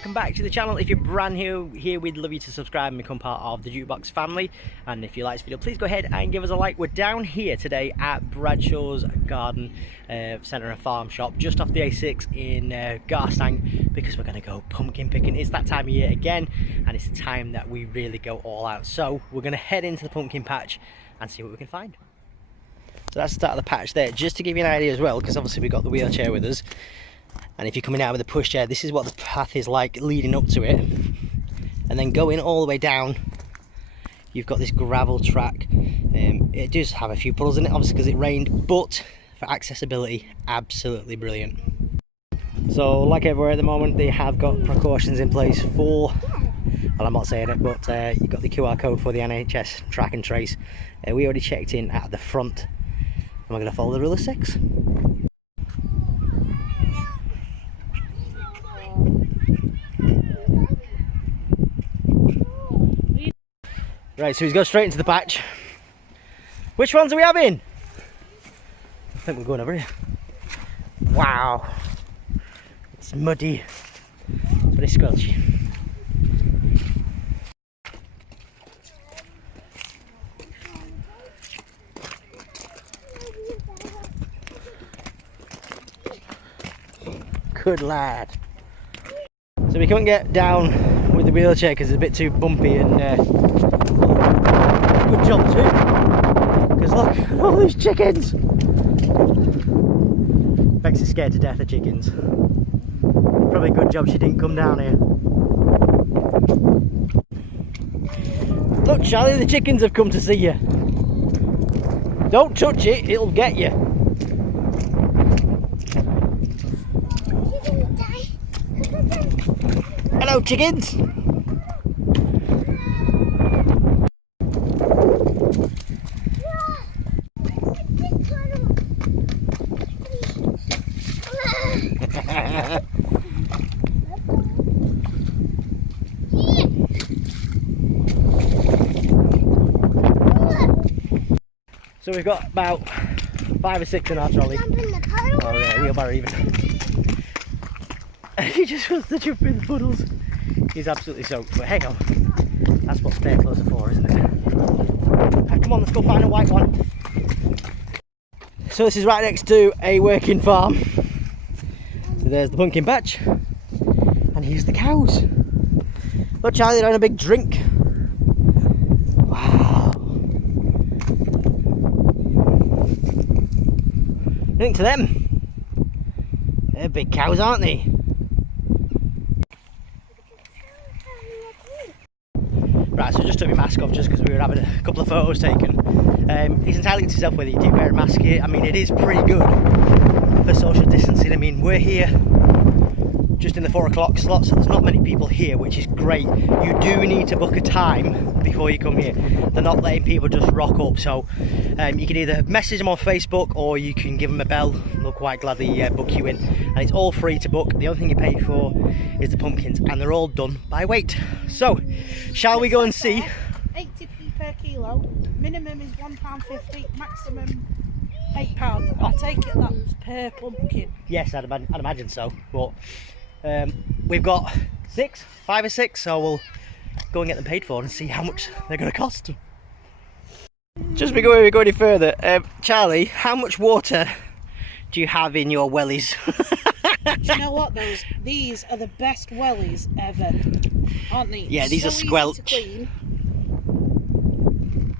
welcome back to the channel. If you're brand new here, we'd love you to subscribe and become part of the Jukebox family. And if you like this video, please go ahead and give us a like. We're down here today at Bradshaw's Garden Centre and Farm Shop, just off the A6 in Garstang, because we're going to go pumpkin picking. It's that time of year again, and it's the time that we really go all out. So we're going to head into the pumpkin patch and see what we can find. So that's the start of the patch there, just to give you an idea as well, because obviously we've got the wheelchair with us. And if you're coming out with a pushchair, this is what the path is like leading up to it. And then going all the way down, you've got this gravel track. It does have a few puddles in it, obviously because it rained, but for accessibility, absolutely brilliant. So like everywhere at the moment, they have got precautions in place for, well, I'm not saying it, but you've got the QR code for the NHS track and trace. We already checked in at the front, and we're going to follow the rule of 6. Right, so he's gone straight into the patch. Which ones are we having? I think we're going over here. Wow. It's muddy. It's very squelchy. Good lad. So we couldn't get down with the wheelchair because it's a bit too bumpy, and good job too, because look at all these chickens. Bex is scared to death of chickens. Probably a good job she didn't come down here. Look, Charlie, the chickens have come to see you. Don't touch it, it'll get you. Hello, chickens. So we've got about 5 or 6 in our trolley. Or wheelbarrow even. He just wants to jump in the puddles. He's absolutely soaked, but hey ho. That's what spare clothes are for, isn't it? Come on, let's go find a white one. So this is right next to a working farm. So there's the pumpkin patch. And here's the cows. Look, Charlie, they're having a big drink. Wow. Drink to them. They're big cows, aren't they? Right, so just took my mask off just because we were having a couple of photos taken. It's entirely to yourself whether you do wear a mask here. I mean, it is pretty good for social distancing. I mean, we're here just in the 4 o'clock slot, so there's not many people here, which is great. You do need to book a time before you come here. They're not letting people just rock up, so you can either message them on Facebook or you can give them a bell. They'll quite gladly book you in, and it's all free to book. The only thing you pay for is the pumpkins, and they're all done by weight. So shall we go and see? 80p per kilo, minimum is £1.50, maximum £8. I take it that's per pumpkin. Yes, I'd imagine so, but we've got 5 or 6, so we'll go and get them paid for and see how much they're going to cost. Just before we go any further, Charlie, how much water do you have in your wellies? Do you know what, these are the best wellies ever, aren't they? Yeah, these are squelch. Easy to clean,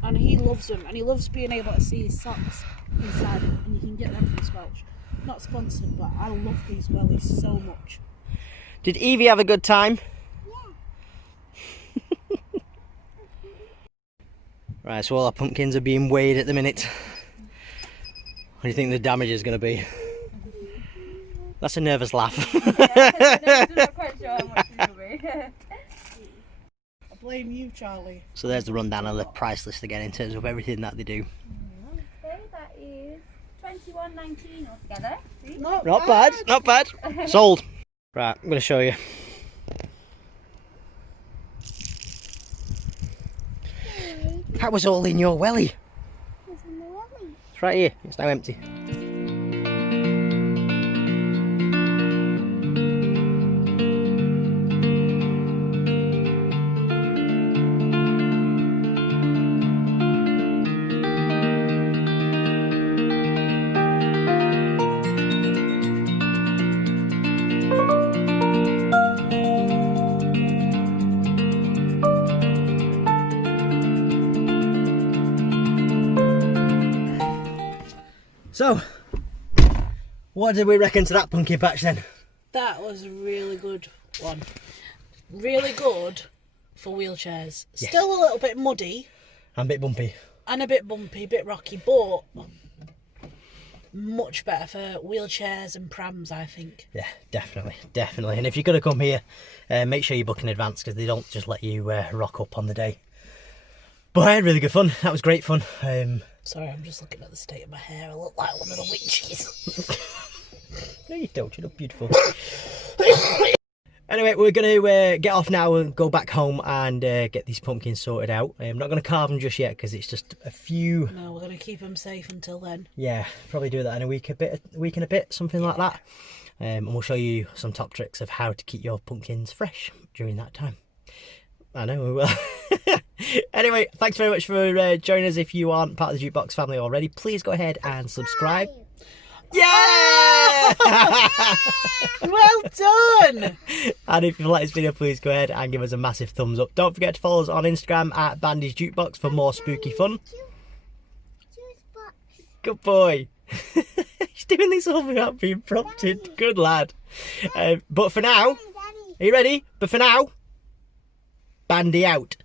and he loves them, and he loves being able to see his socks inside them, and you can get them from Squelch. Not sponsored, but I love these wellies so much. Did Evie have a good time? Yeah. Right, so all our pumpkins are being weighed at the minute. What do you think the damage is going to be? That's a nervous laugh. Yeah, I'm not quite sure how much it will be. I blame you, Charlie. So there's the rundown of the price list again in terms of everything that they do. Okay, that is $21.19 altogether. Not bad, not bad. Sold. Right, I'm going to show you. That was all in your welly. It's right here. It's now empty. So, what did we reckon to that pumpkin patch then? That was a really good one. Really good for wheelchairs. Yes. Still a little bit muddy. And a bit bumpy. And a bit bumpy, a bit rocky, but much better for wheelchairs and prams, I think. Yeah, definitely, definitely. And if you're going to come here, make sure you book in advance because they don't just let you rock up on the day. But I had really good fun. That was great fun. Sorry, I'm just looking at the state of my hair. I look like one of the witches. No, you don't. You look beautiful. Anyway, we're going to get off now and go back home and get these pumpkins sorted out. I'm not going to carve them just yet because it's just a few. No, we're going to keep them safe until then. Yeah, probably do that in a week and a bit, something like that. And we'll show you some top tricks of how to keep your pumpkins fresh during that time. I know we will. Anyway, thanks very much for joining us. If you aren't part of the Jukebox family already, please go ahead and subscribe. Yeah! Well done! And if you like this video, please go ahead and give us a massive thumbs up. Don't forget to follow us on Instagram at Bandy's Jukebox for more spooky fun. Good boy. He's doing this all without being prompted. Good lad. But for now, are you ready? But for now, Bandy out.